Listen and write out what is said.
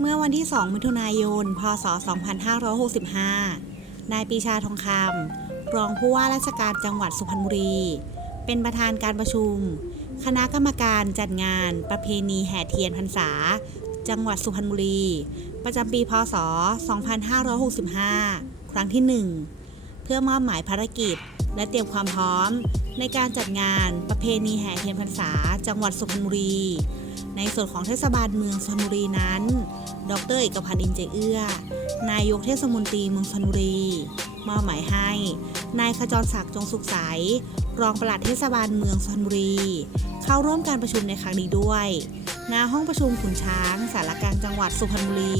เมื่อวันที่ 2 มิถุนายน พศ 2565 นายปีชาทองคำรองผู้ว่าราชการจังหวัดสุพรรณบุรี เป็นประธานการประชุม คณะกรรมการจัดงานประเพณีแห่เทียนพรรษา จังหวัดสุพรรณบุรี ประจำปี พศ 2565 ครั้งที่ 1 เพื่อมอบหมายภารกิจ และเตรียมความพร้อม ในการจัดงานประเพณีแห่เทียนพรรษา จังหวัดสุพรรณบุรี ในส่วนของเทศบาลเมืองสนบุรีนั้น ดรเอกพันธ์อินเจเอื้อ นายกเทศมนตรีเมืองสนบุรีมอบหมายให้ นายขจรศักดิ์จงสุขใส รองปลัดเทศบาลเมืองสนบุรี เข้าร่วมการประชุมในครั้งนี้ด้วย ณ ห้องประชุมขุนช้าง สารกลางจังหวัดสุพรรณบุรี